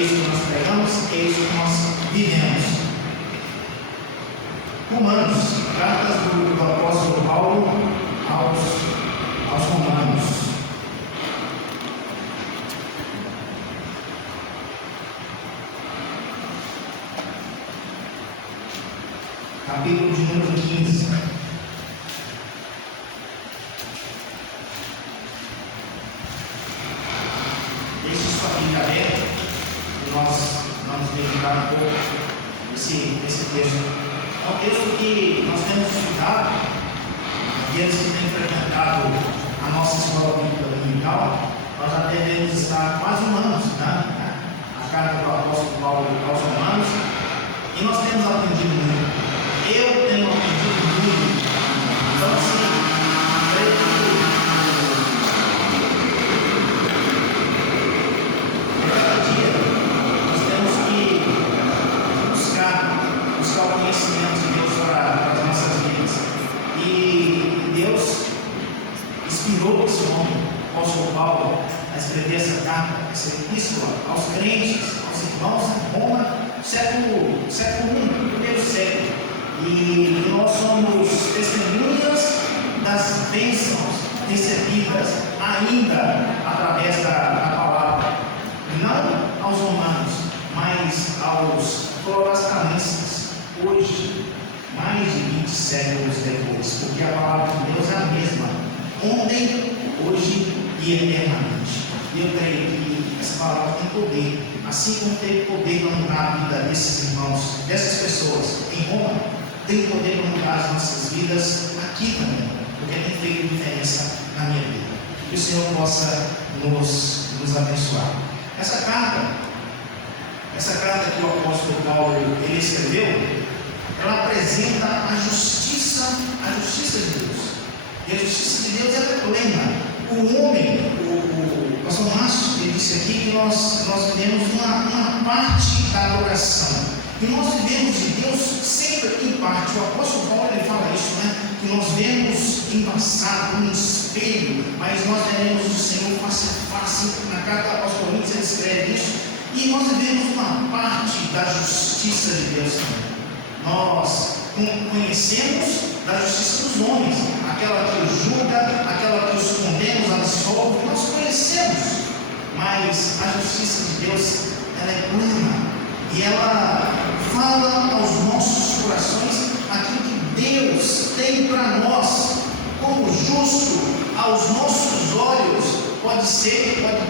isso que nós pregamos, é isso que nós vivemos. Romanos, cartas do apóstolo Paulo aos Romanos. Capítulo de número 15. Deixe sua Bíblia aberta e nós vamos dedicar um pouco esse texto. É um texto que nós temos estudado, aqueles que têm frequentado a nossa escola bíblica dominical, nós já devemos estar quase um ano, né? A carta do apóstolo Paulo aos Romanos, e nós temos aprendido muito. Eu tenho aprendido muito. Então, assim, creio que cada dia nós temos que buscar o conhecimento de Deus para as nossas vidas. E Deus inspirou esse homem, o apóstolo Paulo, a escrever essa carta, essa epístola aos crentes, aos irmãos em Roma, século I, primeiro século. E nós somos testemunhas das bênçãos recebidas ainda através da palavra, não aos romanos, mas aos protestantes, hoje, mais de 20 séculos depois, porque a palavra de Deus é a mesma, ontem, hoje e eternamente. E eu creio que essa palavra tem poder, assim como teve poder para mudar a vida desses irmãos, dessas pessoas em Roma, tem poder para mudar as nossas vidas aqui também, porque tem feito diferença na minha vida. Que o Senhor possa nos abençoar. Essa carta que o apóstolo Paulo ele escreveu, ela apresenta a justiça de Deus. E a justiça de Deus é plena. O homem, o pastor Márcio, ele disse aqui que nós vivemos uma parte da adoração. E nós vivemos de Deus sempre em parte. O apóstolo Paulo ele fala isso, né? Que nós vemos embaçado, um espelho, mas nós veremos o Senhor face a face. Na carta do apóstolo Coríntios ele escreve isso. E nós vivemos uma parte da justiça de Deus também. Nós conhecemos da justiça dos homens, aquela que os julga, aquela que os condena, absolve, nós conhecemos. Mas a justiça de Deus, ela é plena. E ela fala aos nossos corações aquilo que Deus tem para nós como justo. Aos nossos olhos pode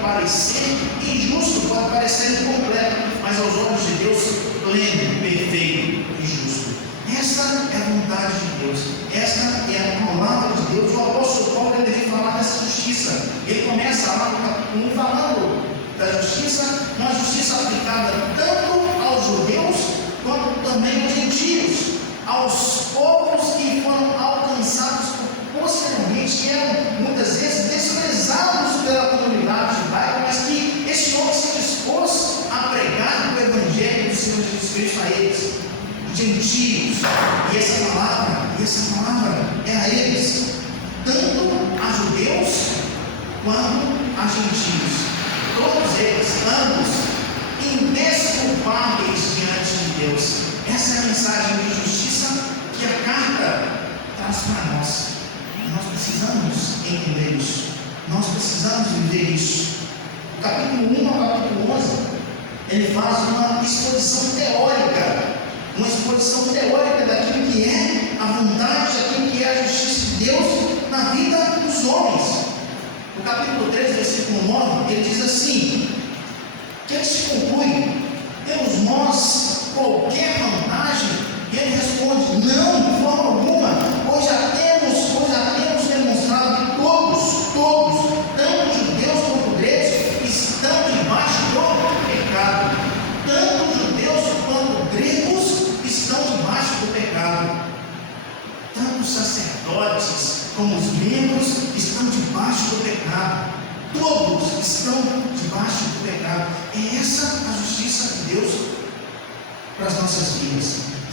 parecer injusto, pode parecer incompleto, mas aos olhos de Deus pleno, perfeito e justo. Essa é a vontade de Deus, essa é a palavra de Deus. O apóstolo Paulo ele vem falar dessa justiça. Ele começa lá no capítulo 1 falando da justiça, uma justiça aplicada tanto aos judeus quanto também aos gentios, aos povos que foram alcançados posteriormente, que eram muitas vezes desprezados pela comunidade judaica, mas que esse homem se dispôs a pregar o evangelho do Senhor Jesus Cristo a eles, gentios, e essa palavra é a eles, tanto a judeus quanto a gentios. Todos eles, ambos, indesculpáveis diante de Deus. Essa é a mensagem de justiça que a carta traz para nós. E nós precisamos entender isso. Nós precisamos viver isso. O capítulo 1 ao capítulo 11, ele faz uma exposição teórica daquilo que é a vontade, daquilo que é a justiça de Deus na vida dos homens. No capítulo 13, versículo 9, ele diz assim: que ele se conclui, temos nós qualquer vantagem? E ele responde: não, de forma alguma, pois já temos demonstrado que todos, tanto judeus quanto gregos, estão debaixo do pecado. Tanto judeus quanto gregos estão debaixo do pecado. Tanto os sacerdotes como os membros estão debaixo do pecado. Todos estão debaixo do pecado. É essa a justiça de Deus para as nossas vidas.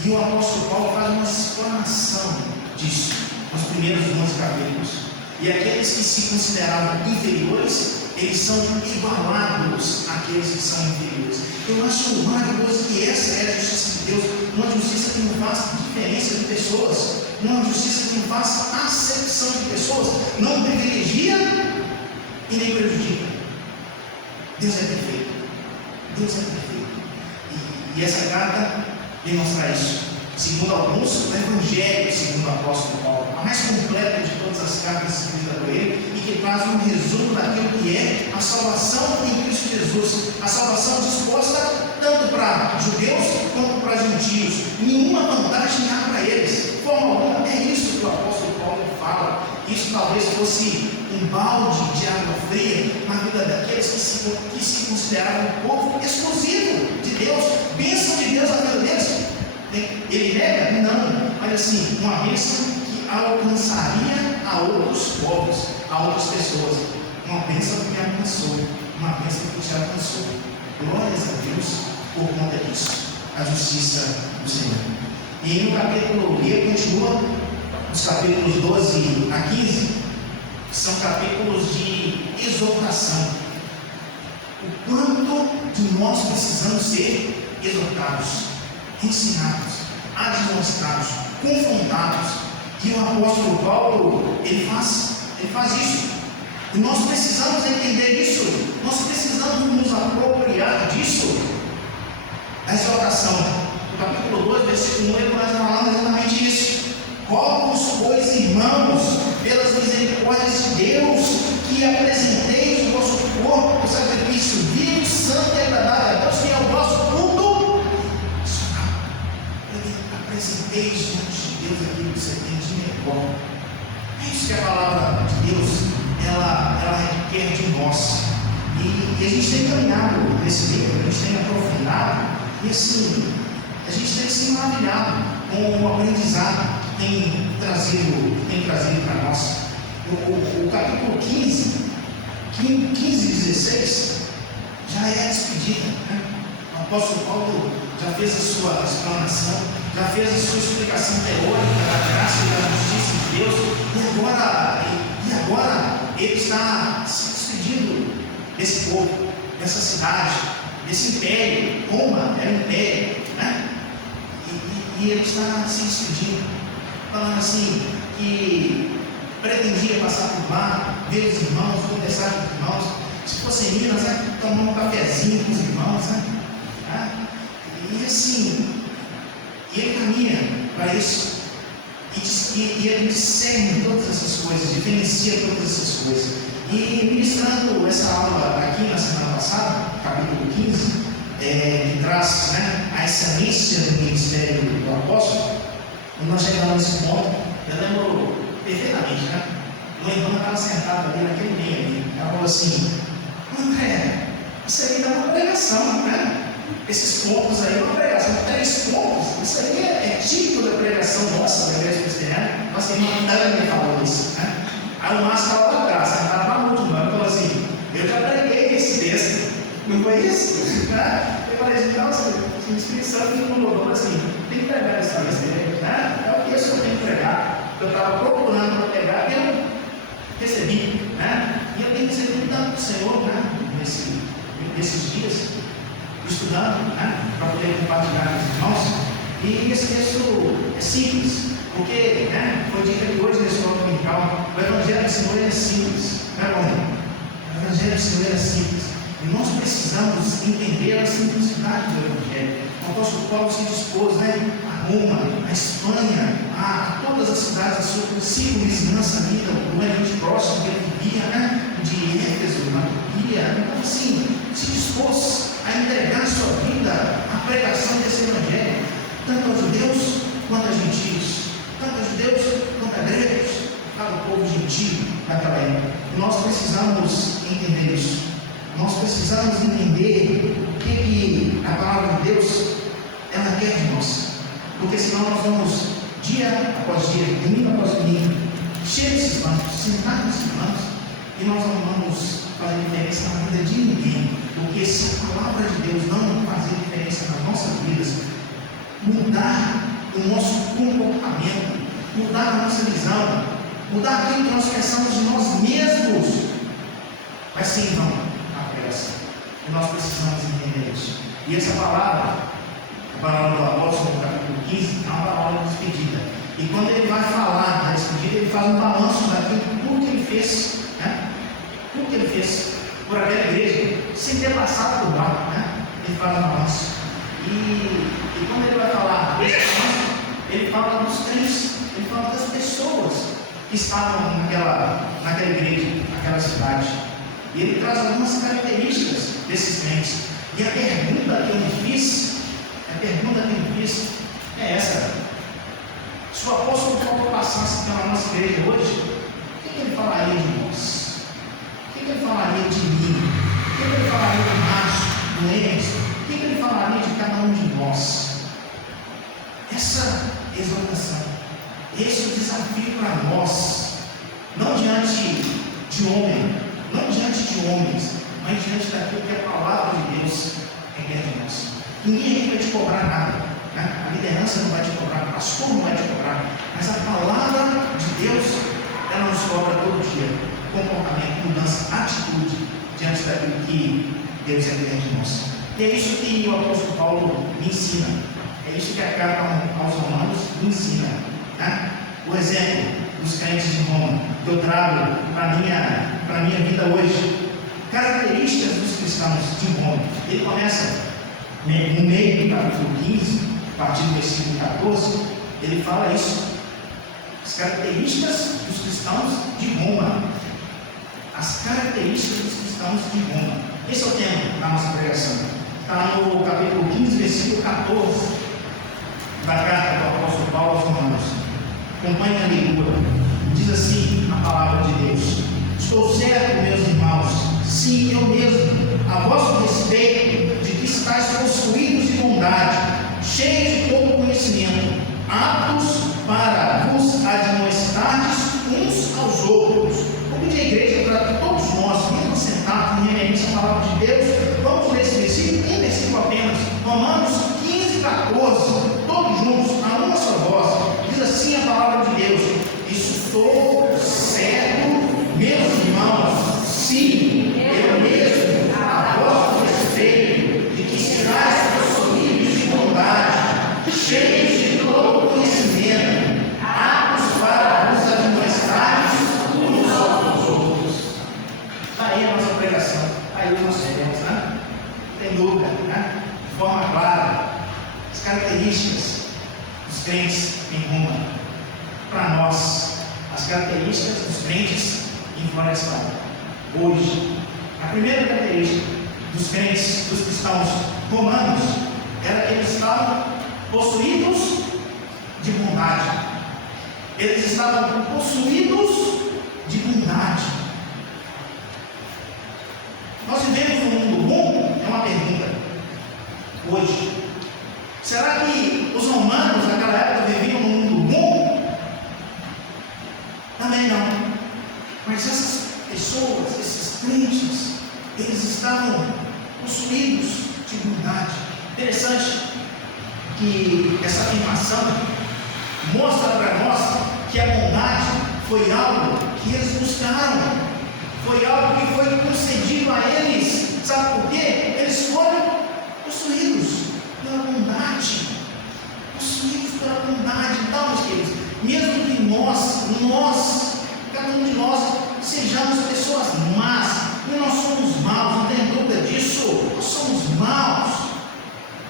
E o apóstolo Paulo faz uma explanação disso nos primeiros 11 capítulos. E aqueles que se consideravam inferiores eles são igualados àqueles que são inferiores. Eu acho maravilhoso que essa é a justiça de Deus, uma justiça que não faz diferença de pessoas, uma justiça que não faz acepção de pessoas, não privilegia e nem prejudica. Deus é perfeito. Deus é perfeito. E essa carta vem mostrar isso. Segundo alguns, o Evangelho, segundo o apóstolo Paulo, a mais completa de todas as cartas escritas por ele, e que traz um resumo daquilo que é a salvação em Cristo Jesus, a salvação disposta tanto para judeus quanto para gentios. Nenhuma vantagem há para eles, de forma alguma. É isso que o apóstolo Paulo fala. Isso talvez fosse um balde de água fria na vida daqueles que se consideravam um povo exclusivo de Deus, bênção de Deus na vida deles. Ele nega? Não, mas assim, uma bênção que alcançaria a outros povos, a outras pessoas. Uma bênção que me alcançou, uma bênção que te alcançou. Glórias a Deus por conta disso, a justiça do Senhor. E no capítulo, ele continua, os capítulos 12 a 15, são capítulos de exortação. O quanto de nós precisamos ser exortados, ensinados, admoestados, confrontados. E o apóstolo Paulo, ele faz isso. E nós precisamos entender isso. Nós precisamos nos apropriar disso. A exortação. No capítulo 2, versículo 1, ele vai falar exatamente isso. Rogo-vos, pois, irmãos, pelas misericórdias de Deus, que apresenteis o vosso corpo, o sacrifício vivo, santo e agradável a Deus, que é o vosso culto. Apresenteis diante de Deus aquilo que você tem de melhor. É isso que a palavra de Deus ela requer de nós. E a gente tem caminhado nesse livro, a gente tem aprofundado, e assim, a gente tem se maravilhado com o aprendizado que tem trazido para nós. O capítulo 15 e 16 já é a despedida, né? O apóstolo Paulo já fez a sua explanação, já fez a sua explicação teórica da graça e da justiça de Deus, e agora ele está se despedindo desse povo, dessa cidade, desse império. Roma era um império, né? E ele está se despedindo, falando assim, que pretendia passar por lá, ver os irmãos, conversar com os irmãos, se fosse em Minas, né, tomar um cafezinho com os irmãos, né? E assim, ele caminha para isso, e ele discerne todas essas coisas, diferencia todas essas coisas. E ministrando essa aula aqui na semana passada, capítulo 15, que traz, né, a excelência do ministério do apóstolo, quando nós chegamos nesse ponto, eu lembro perfeitamente, né? Uma irmã estava sentada ali naquele meio ali, ela falou assim: André, isso aí dá uma pregação, né? Esses pontos aí, uma pregação de 3 pontos, isso aí é típico da pregação nossa, da igreja presbiteriana. Nossa irmã Ana falou isso, né? Aí o Márcio estava lá atrás, sentado lá no último ano, falou assim: eu já preguei esse texto, não foi isso? Eu falei assim: nossa, o Espírito Santo me colocou assim, tem que pregar esse texto, né? É o texto que eu tenho que pregar. Eu estava procurando para pegar e eu não recebi, né? E eu tenho recebido tanto do Senhor, né? Nesses dias, estudando, né? Para poder compartilhar com os irmãos. E esse texto é simples, porque, né? Foi dito aqui hoje nesse escola dominical, o Evangelho do Senhor é simples, né, bom? O Evangelho do Senhor é simples. E nós precisamos entender a simplicidade do Evangelho. O apóstolo Paulo se dispôs, né, a Roma, a Espanha, a todas as cidades da sua circunvizinhança ali, do ambiente próximo que ele vivia, né, de Éfeso, na Turquia. Então, assim, se dispôs a entregar a sua vida à pregação desse Evangelho, tanto aos judeus quanto aos gentios, tanto aos judeus quanto a gregos, para o povo gentio naquela época. E nós precisamos entender isso. Nós precisamos entender o que a palavra de Deus ela quer de nós, porque senão nós vamos dia após dia, domingo após domingo, cheios desses bancos, sentados nesses bancos, e nós não vamos fazer diferença na vida de ninguém, porque se a palavra de Deus não fazer diferença nas nossas vidas, mudar o nosso comportamento, mudar a nossa visão, mudar aquilo que nós pensamos de nós mesmos, vai ser assim vão à pressa. E nós precisamos entender isso. E essa palavra, a palavra do apóstolo, no capítulo 15, é uma palavra de despedida. E quando ele vai falar da despedida, ele faz um balanço daquilo, tudo que ele fez, né? Tudo que ele fez por aquela igreja, sem ter passado por lá, né? Ele faz um balanço. E quando ele vai falar desse balanço, ele fala dos crentes, ele fala das pessoas que estavam naquela igreja, naquela cidade. E ele traz algumas características desses crentes. E a pergunta que eu me fiz é essa: se o apóstolo Paulo passasse pela nossa igreja hoje, o que ele falaria de nós? O que ele falaria de mim? O que ele falaria do Márcio, do Enzo? O que ele falaria de cada um de nós? Essa exortação, esse é o desafio para nós, não diante de homem, não diante de homens, mas diante daquilo que a palavra de Deus requer de nós. Ninguém aqui vai te cobrar nada, né? A liderança não vai te cobrar, o pastor não vai te cobrar, mas a palavra de Deus, ela nos cobra todo dia comportamento, mudança, atitude diante daquilo que Deus requer de nós. E é isso que o apóstolo Paulo me ensina, é isso que a carta aos Romanos me ensina, né? O exemplo dos crentes de Roma que eu trago para a minha vida hoje. Características dos cristãos de Roma. Ele começa no meio do capítulo 15, a partir do versículo 14, ele fala isso. As características dos cristãos de Roma. As características dos cristãos de Roma. Esse é o tema da nossa pregação. Está no capítulo 15, versículo 14 da carta do apóstolo Paulo aos Romanos. Acompanhe a leitura. Diz assim a palavra de Deus: estou certo, meus irmãos, sim, eu mesmo, a vosso respeito, de que estáis possuídos de bondade, cheios de todo conhecimento, aptos para vos admoestardes uns aos outros. Vou pedir à igreja para que todos nós, mesmo sentados em reverência à palavra de Deus, vamos ler esse versículo, um versículo apenas, Romanos 15, 14, todos juntos, a uma só voz. Diz assim a palavra de Deus: estou certo, meus irmãos, sim, eu mesmo, a vosso respeito, de que estáis possuídos de bondade, cheios de todo conhecimento, aptos para vos admoestardes uns aos outros. Está aí a nossa pregação, está aí o nosso Deus, né? Não tem dúvida, né? De forma clara, as características dos crentes em Roma, para nós, as características dos crentes em Florestal. Hoje, a primeira característica dos crentes, dos cristãos romanos, era que eles estavam possuídos de bondade. Eles estavam possuídos de bondade. Nós vivemos num mundo bom? É uma pergunta. Hoje, será que os romanos naquela época viviam num mundo bom? Também não. Mas essas pessoas, esses crentes, eles estavam possuídos de bondade. Interessante que essa afirmação mostra para nós que a bondade foi algo que eles buscaram, foi algo que foi concedido a eles. Sabe por quê? Eles foram possuídos pela bondade, possuídos pela bondade. Então, meus queridos, mesmo que nós, cada um de nós, sejamos pessoas más, e nós somos maus, não tem dúvida disso, nós somos maus.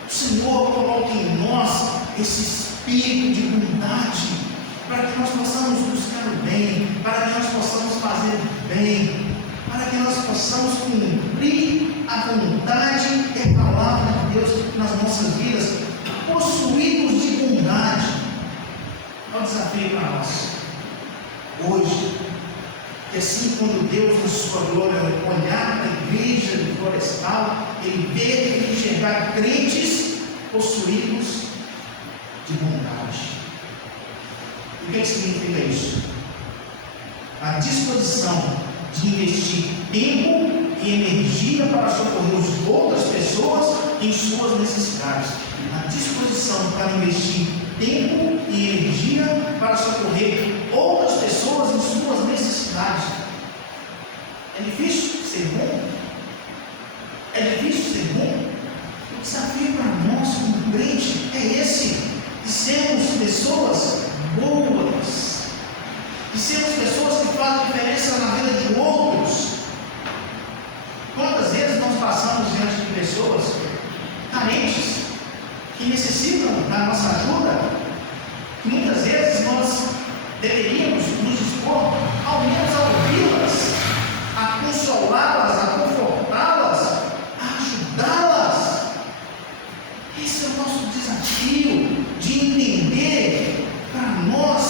O Senhor coloca em nós esse espírito de bondade, para que nós possamos buscar o bem, para que nós possamos fazer o bem, para que nós possamos cumprir a vontade e a palavra de Deus nas nossas vidas, possuídos de bondade. É um desafio para nós hoje. E assim, quando Deus, na sua glória, olhar para a igreja de Florestal, Ele vê, Ele enxergar crentes possuídos de bondade. E o que significa isso? A disposição de investir tempo e energia para socorrer as outras pessoas em suas necessidades. A disposição para investir tempo e energia para socorrer outras pessoas em suas necessidades. É difícil ser bom? É difícil ser bom? O desafio para nós, como crente, é esse: de sermos pessoas boas, de sermos pessoas que fazem diferença na vida de outros. Quantas vezes nós passamos diante de pessoas carentes, que necessitam da nossa ajuda, que muitas vezes nós deveríamos nos dispor, ao menos a ouvi-las, a consolá-las, a confortá-las, a ajudá-las. Esse é o nosso desafio, de entender para nós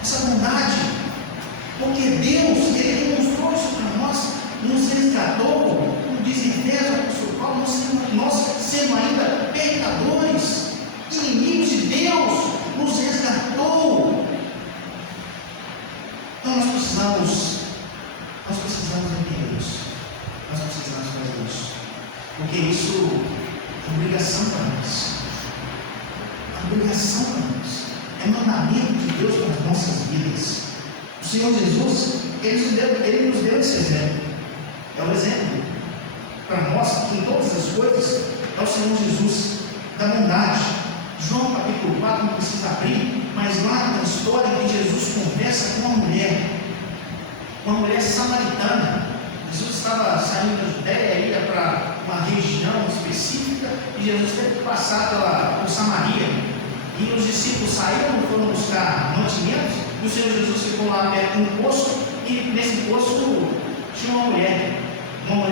essa bondade, porque Deus, Ele demonstrou isso para nós, nos resgatou, como diz em Efésios, apóstolo Paulo, nós sendo ainda pecadores, inimigos de Deus, nos resgatou. Então nós precisamos entender isso, nós precisamos fazer isso, porque isso é obrigação para nós, é mandamento de Deus para as nossas vidas. O Senhor Jesus, Ele nos deu esse exemplo, é o exemplo para nós, que em todas as coisas é o Senhor Jesus, da bondade. João capítulo 4, não precisa abrir, mas lá na história que Jesus conversa com uma mulher samaritana. Jesus estava saindo da Judéia, ia para uma região específica, e Jesus teve que passar por Samaria, e os discípulos saíram, foram buscar mantimentos, e o Senhor Jesus ficou lá perto de um poço, e nesse poço tinha uma mulher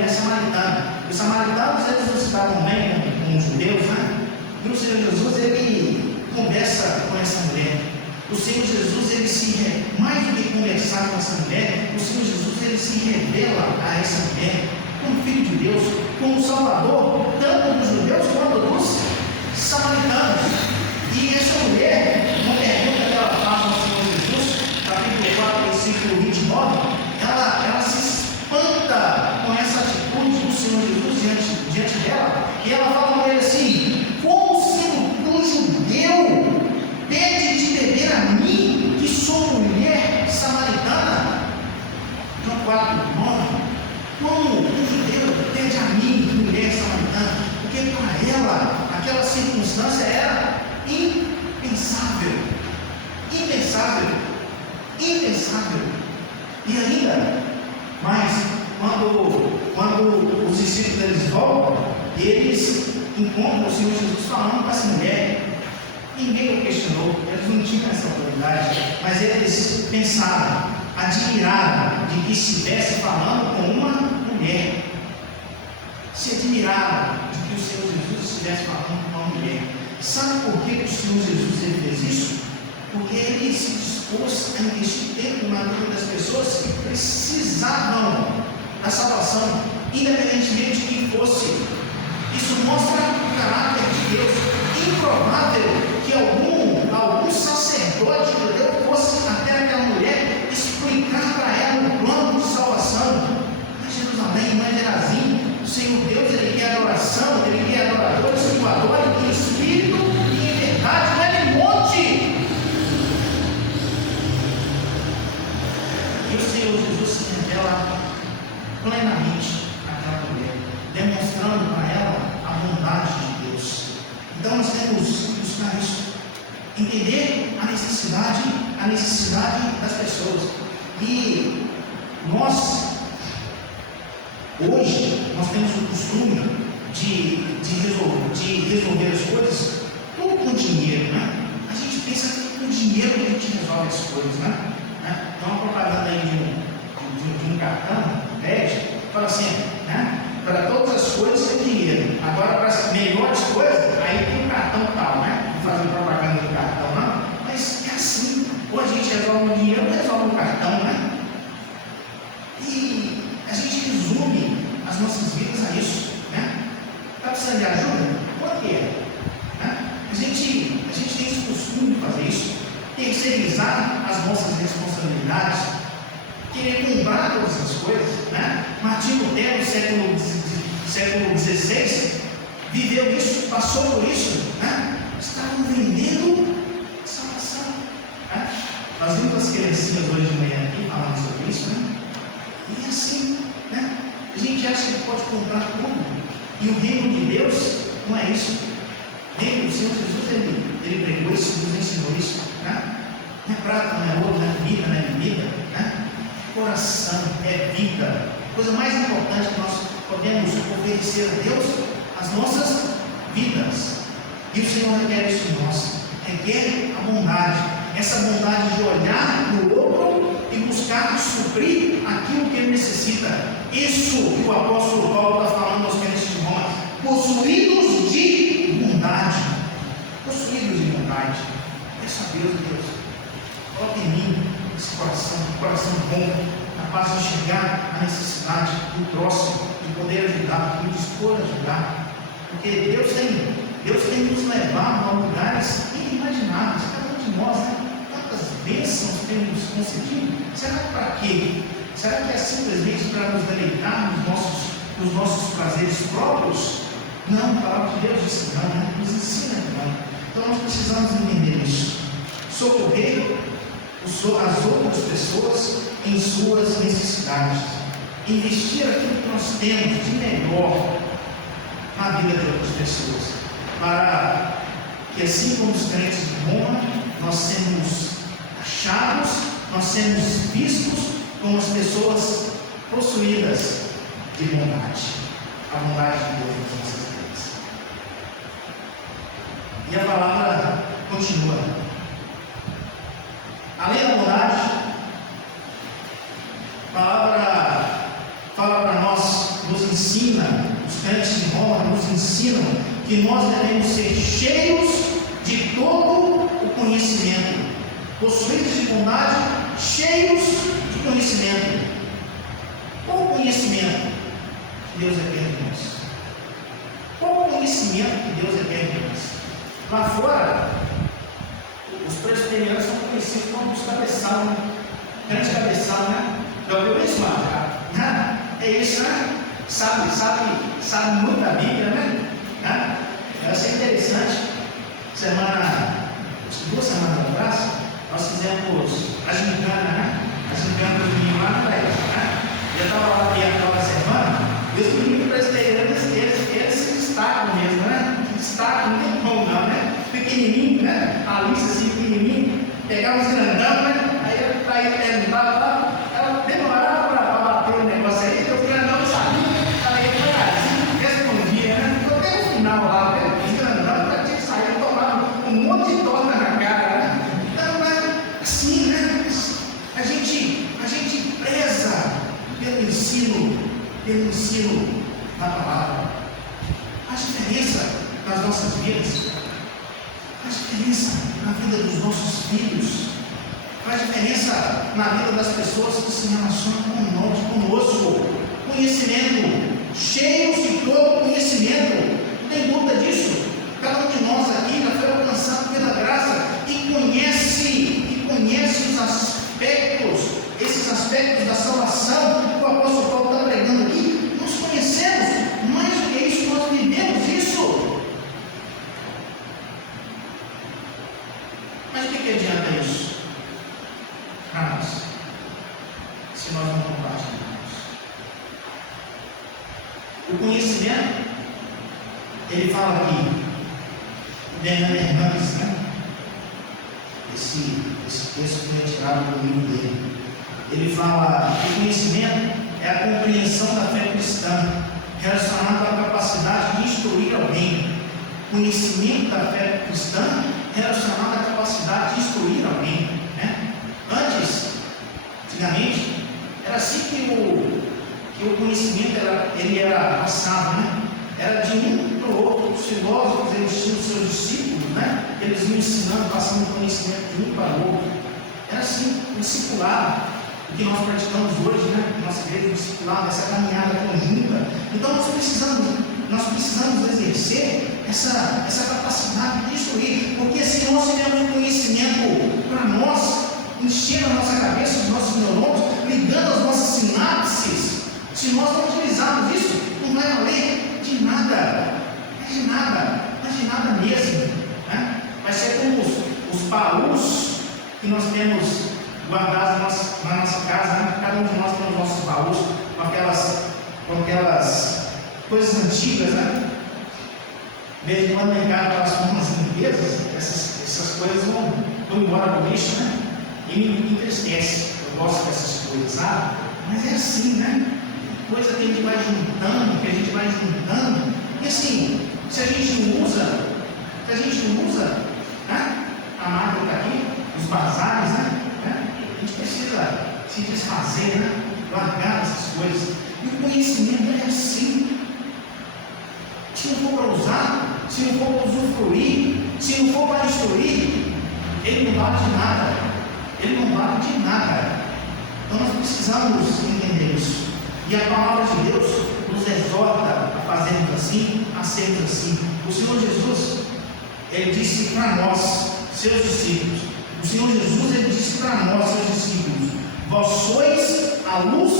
samaritana. Os samaritanos, eles não estavam bem com os judeus, né? E o Senhor Jesus, Ele conversa com essa mulher. O Senhor Jesus, mais do que conversar com essa mulher, o Senhor Jesus, Ele se revela a essa mulher como Filho de Deus, como Salvador, tanto dos judeus quanto dos samaritanos. E essa mulher, uma pergunta que ela faz ao Senhor Jesus, capítulo 4, versículo 29, ela se espanta com essa atitude do Senhor Jesus diante dela, e ela fala para ele assim: como sendo tu judeu, pede de beber a mim, que sou mulher samaritana? João 4, 9. Como um judeu pede a mim, mulher samaritana? Porque para ela, aquela circunstância era impensável. E ainda mais, quando os discípulos eles voltam, eles encontram o Senhor Jesus falando com essa mulher. Ninguém o questionou, eles não tinham essa autoridade, mas eles pensaram, admiraram de que estivesse falando com uma mulher. Se admiraram de que o Senhor Jesus estivesse falando com uma mulher. Sabe por que o Senhor Jesus ele fez isso? Porque ele se dispôs a investir tempo na vida das pessoas que precisavam da salvação, independentemente de quem fosse. Isso mostra o caráter de Deus. Improvável que algum sacerdote judeu fosse até aquela mulher explicar para ela o plano de salvação. Mas Jerusalém, não é Gerazim. O Senhor Deus, Ele quer adoração, Ele quer adoradores que o adorem em espírito e em verdade, não é em monte. E o Senhor Jesus se revela plenamente àquela mulher, demonstrando para ela a bondade de Deus. Então nós temos que buscar isso, entender a necessidade das pessoas. E nós, hoje, nós temos o costume de resolver as coisas tudo com dinheiro, né? A gente pensa que com dinheiro a gente resolve as coisas, né? Tem uma propaganda aí de um cartão, crédito, fala assim, né? Para todas as coisas tem dinheiro. Agora, para as melhores coisas, aí tem um cartão tal, né? Não fazendo propaganda do cartão, não. Mas é assim. Ou a gente resolve o dinheiro, ou resolve o cartão, né? E a gente resume as nossas vidas a isso, né? Está precisando de ajuda? Quanto é? Né? A gente tem esse costume de fazer isso, terceirizar as nossas responsabilidades, querer comprar todas as coisas, né? Martinho Lutero, século XVI, viveu isso, passou por isso, né? Estavam vendendo salvação, né? Nós vimos as criancinhas hoje de manhã aqui falando sobre isso, né? E assim, né? A gente gente acha que pode comprar tudo. E o reino de Deus não é isso. O reino do Senhor Jesus, ele pregou isso, nos ensinou isso. Né? Não é prata, não é ouro, não é comida, não é bebida. Né? Coração é vida. A coisa mais importante que nós podemos oferecer a Deus, as nossas vidas. E o Senhor requer isso em nós. Requer a bondade. Essa bondade de olhar no outro e buscar suprir aquilo que ele necessita. Isso que o apóstolo Paulo está falando aos crentes de Roma. Possuídos de bondade. Possuídos de bondade. Peço a Deus, coloque em mim esse coração, um coração bom, capaz de enxergar a necessidade do próximo, de poder ajudar, de dispor a ajudar. Porque Deus tem nos levado a lugares inimagináveis, cada um de nós, né? Tantas bênçãos tem nos concedido. Será que para quê? Será que é simplesmente para nos deleitar nos nossos prazeres próprios? Não, a palavra de Deus diz que não, né? Nos ensina que não. Então nós precisamos entender isso. Socorrer as outras pessoas em suas necessidades. Investir aquilo que nós temos de melhor na vida de outras pessoas. Para que, assim como os crentes de Roma, nós sermos achados, nós sermos vistos como as pessoas possuídas de bondade. A bondade de Deus nas nossas vidas. E a palavra continua. Além da bondade, a palavra fala para nós, nos ensina, os crentes de Roma nos ensinam que nós devemos ser cheios de todo o conhecimento, possuídos de bondade, cheios de conhecimento. Qual o conhecimento que Deus requer de nós? Qual o conhecimento que Deus requer de nós? Lá fora, os presbiterianos são conhecidos como os cabeçal, né? Grande cabeçal, né? Já ouviu isso, Marcos? É isso, né? Sabe muito da Bíblia, né? Eu achei interessante. Duas semanas atrás, nós fizemos a gincana, né? A gincana dos meninos lá na Bahia, né? Eu estava lá naquela semana, e os meninos presbiterianos, eles se destacam mesmo, né? Se destacam, não tem como não, né? Pequenininho, né? A lista assim, pequenininho, pegava os grandão, né? Aí eu perguntava lá, ela demorava para bater o negócio aí, porque os grandão não sabiam, aí devagarzinho, respondia, né? Ficou até no final lá, né? Os grandão já tinha que sair, tomava um monte de torta na cara, né? Então, assim, né? A gente preza pelo ensino da palavra. Faz diferença nas nossas vidas. Faz diferença na vida dos nossos filhos. Faz diferença na vida das pessoas que se relacionam conosco. Conhecimento, cheios de todo conhecimento. Não tem dúvida disso. Cada um de nós aqui já foi alcançado pela graça e conhece os aspectos, esses aspectos da salvação que o apóstolo Paulo está pregando aqui. Nós conhecemos, mais do que isso, nós vivemos isso. Mas o que adianta isso para nós, se nós não compartilhamos? O conhecimento, ele fala aqui, o Bernardo Hernandes, né? Esse texto foi retirado do livro dele. Ele fala que o conhecimento é a compreensão da fé cristã, relacionada à capacidade de instruir alguém. Conhecimento da fé cristã relacionado à capacidade de instruir alguém, né? Antigamente, era assim que o conhecimento era passado, né? Era de um para o outro. Os filósofos, eles tinham seus discípulos, né? Eles iam ensinando, passando conhecimento de um para o outro. Era assim, um discipulado, o que nós praticamos hoje, né? Nossa igreja, discipulado, essa caminhada conjunta. Então nós precisamos exercer essa capacidade de instruir, porque se nós tivermos conhecimento para nós, enchendo a nossa cabeça, os nossos neurônios, ligando as nossas sinapses, se nós não utilizarmos isso, não vai valer de nada, mas de nada mesmo, né? Vai ser como os baús que nós temos guardados na nossa casa, né? Cada um de nós tem os nossos baús com com aquelas coisas antigas, né? De vez em quando em casa elas fazem umas limpezas, essas coisas vão embora para o lixo, né? E me entristece. Eu gosto dessas coisas, sabe? Mas é assim, né? Coisa que a gente vai juntando, e assim, se a gente não usa, né? A máquina está aqui, os bazares, né? A gente precisa se desfazer, né? Largar essas coisas. E o conhecimento é assim. Se não for para usar, se não for para usufruir, se não for para instruir, ele não vale de nada. Então nós precisamos entender isso. E a palavra de Deus nos exorta a fazermos assim, a sermos assim. O Senhor Jesus, Ele disse para nós, seus discípulos, o Senhor Jesus, Ele disse para nós, seus discípulos: vós sois a luz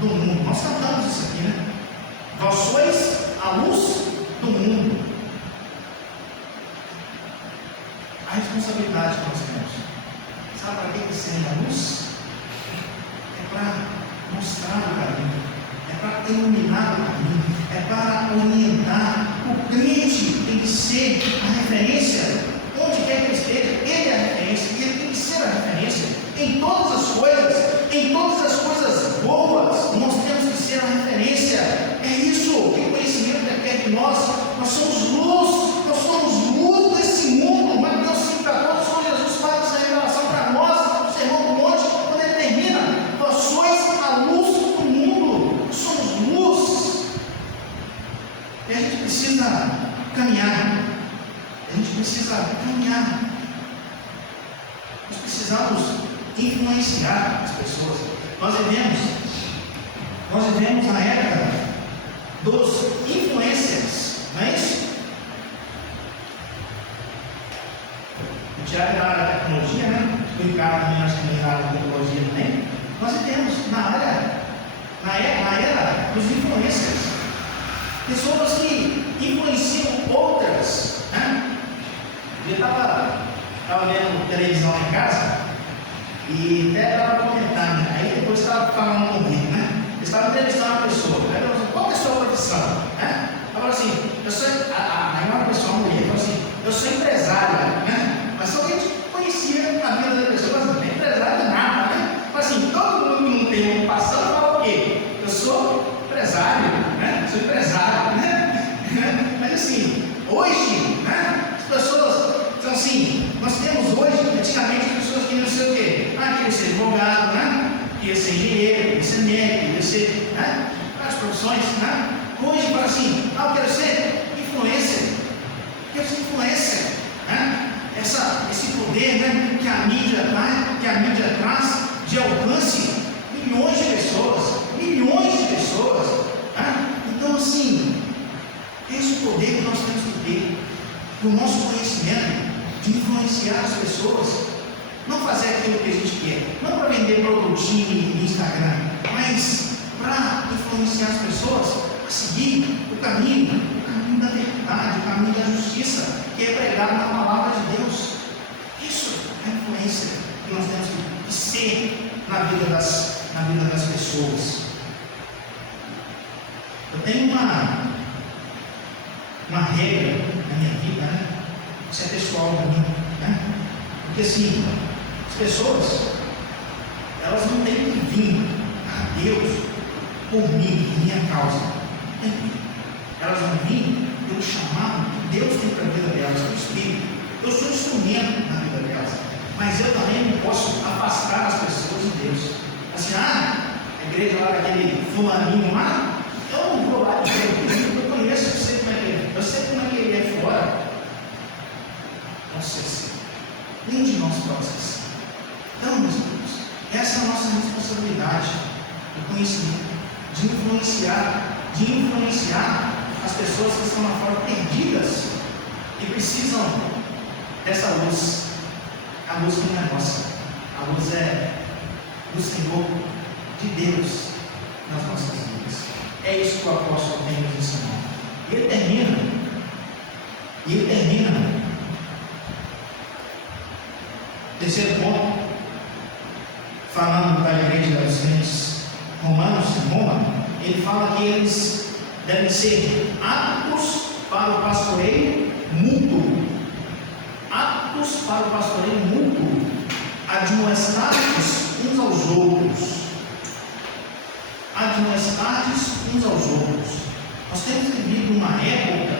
do mundo. Nós cantamos isso aqui, né? Vós sois a luz do mundo. A responsabilidade que nós temos. Sabe para que serve a luz? É para mostrar o caminho, é para iluminar o caminho, é para orientar. O crente tem que ser a referência, onde quer que ele esteja, ele é a referência, e ele tem que ser a referência em todas as coisas boas, nós temos que ser a referência. É isso que o conhecimento requer de nós. Nós somos luz desse mundo. Mateus 5,14, o Senhor Jesus faz essa revelação para nós, no Sermão do Monte, quando ele termina: vós sois a luz do mundo. Nós somos luz. E a gente precisa caminhar. Nós precisamos influenciar as pessoas. Nós vivemos na época dos influencers, não é isso? O Tiago é da área da tecnologia, né? O Ricardo também acho que é da área da tecnologia também. Nós vivemos na era dos influencers, pessoas que influenciam outras, né? Eu estava vendo televisão lá em casa e até estava comentando, né? Aí depois estava falando comigo, né? Eu estava entrevistando uma pessoa, aí eu falei: qual é a sua profissão? Né? Ela falou assim: aí uma pessoa, uma mulher, falou assim: eu sou empresária, né? Mas só que a gente conhecia a vida da pessoa, mas não é empresária nada, né? Mas assim, todo mundo que não tem uma passão fala o quê? Eu sou empresário, né? Sou empresário, né? Mas assim, hoje, né? As pessoas são assim, nós temos hoje, antigamente as pessoas queriam ser o quê? Queria ser advogado, né? Queria ser engenheiro, queria ser médico, queria ser, né? Várias profissões, né? Hoje fala assim: eu quero ser influencer, né? Esse poder, né? que a mídia traz de alcance milhões de pessoas, né? Então assim, esse é o poder que nós temos que ter, o nosso conhecimento, de influenciar as pessoas, não fazer aquilo que a gente quer, não para vender produtinho no Instagram, mas para influenciar as pessoas a seguir o caminho da verdade, o caminho da justiça, que é pregado na palavra de Deus. Isso é a influência que nós temos que ser na vida das pessoas. Eu tenho uma regra na minha vida, né? Isso é pessoal para mim, né? Porque assim, as pessoas, elas não têm que vir a Deus por mim, por minha causa. Elas vão vir pelo chamado que Deus tem para a vida delas, pelo Espírito. Eu sou instrumento na vida delas, mas eu também não posso afastar as pessoas de Deus. Assim, a igreja lá daquele fulaninho lá, eu não vou lá de Deus, eu conheço, eu sei como é que ele é, eu sei como é que ele é fora. Nossa, nenhum de nós pode ser assim. Então, meus irmãos, essa é a nossa responsabilidade, o conhecimento, de influenciar as pessoas que estão lá fora perdidas e precisam dessa luz. A luz que não é nossa, a luz é do Senhor, de Deus, nas nossas vidas. É isso que o apóstolo tem nos ensinar. Ele termina. Terceiro ponto, falando da igreja dos crentes romanos em Roma, ele fala que eles devem ser aptos para o pastoreio mútuo. Aptos para o pastoreio mútuo, admoestar-vos uns aos outros. Admoestar-vos uns aos outros. Nós temos vivido uma época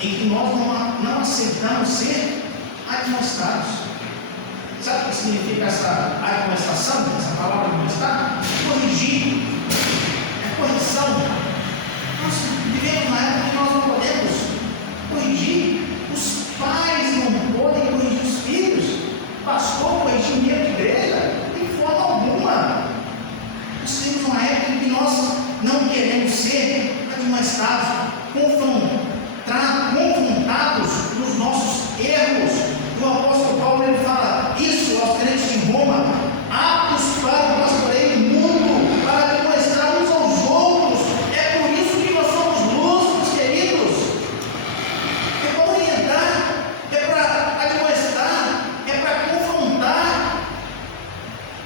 em que nós não aceitamos ser admoestados. Sabe o que significa essa admoestação, essa palavra admoestar? Corrigir, é correção. Nós vivemos uma época que nós não podemos corrigir. Os pais não podem corrigir os filhos. O pastor corrigir o membro de igreja, de forma alguma. Nós temos uma época em que nós não queremos ser admoestados, confrontados nos nossos erros. O apóstolo Paulo ele fala isso aos crentes de Roma, aptos para o pastoreio mútuo, para admoestar uns aos outros. É por isso que nós somos luz, queridos. É para orientar, é para admoestar, é para confrontar.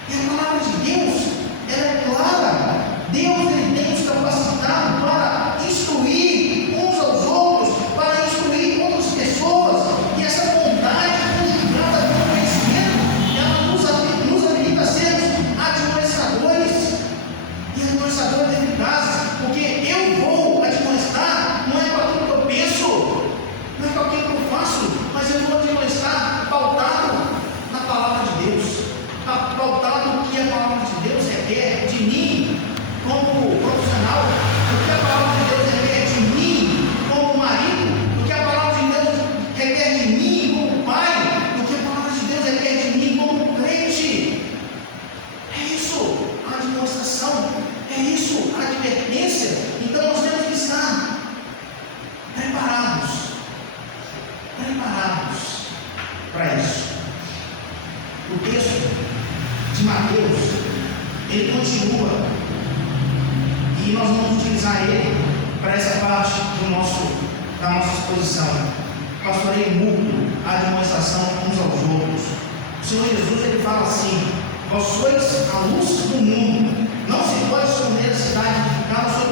E a palavra de Deus, ela é clara. Deus ele tem nos capacitado para instruir uns aos outros, para instruir outras pessoas. E essa vontade conjugada com o conhecimento, ela nos habilita a sermos admoestadores e admoestadores eficazes, porque eu vou admoestar não é com aquilo que eu penso, não é com aquilo que eu faço, mas eu vou admoestar pautado na palavra de Deus, pautado no que a palavra de Deus requer de mim como profissional, o que a palavra de Deus requer de mim como marido, o que a palavra de Deus requer de mim como pai, o que a palavra de Deus requer de mim como crente. É isso a demonstração, é isso a advertência. Então nós temos que estar preparados para isso. O texto de Mateus, ele continua, e nós vamos utilizar ele para essa parte da nossa exposição. Pastoreio mútuo, a demonstração uns aos outros. O Senhor Jesus ele fala assim: vós sois a luz do mundo, não se pode esconder a cidade edificada sobre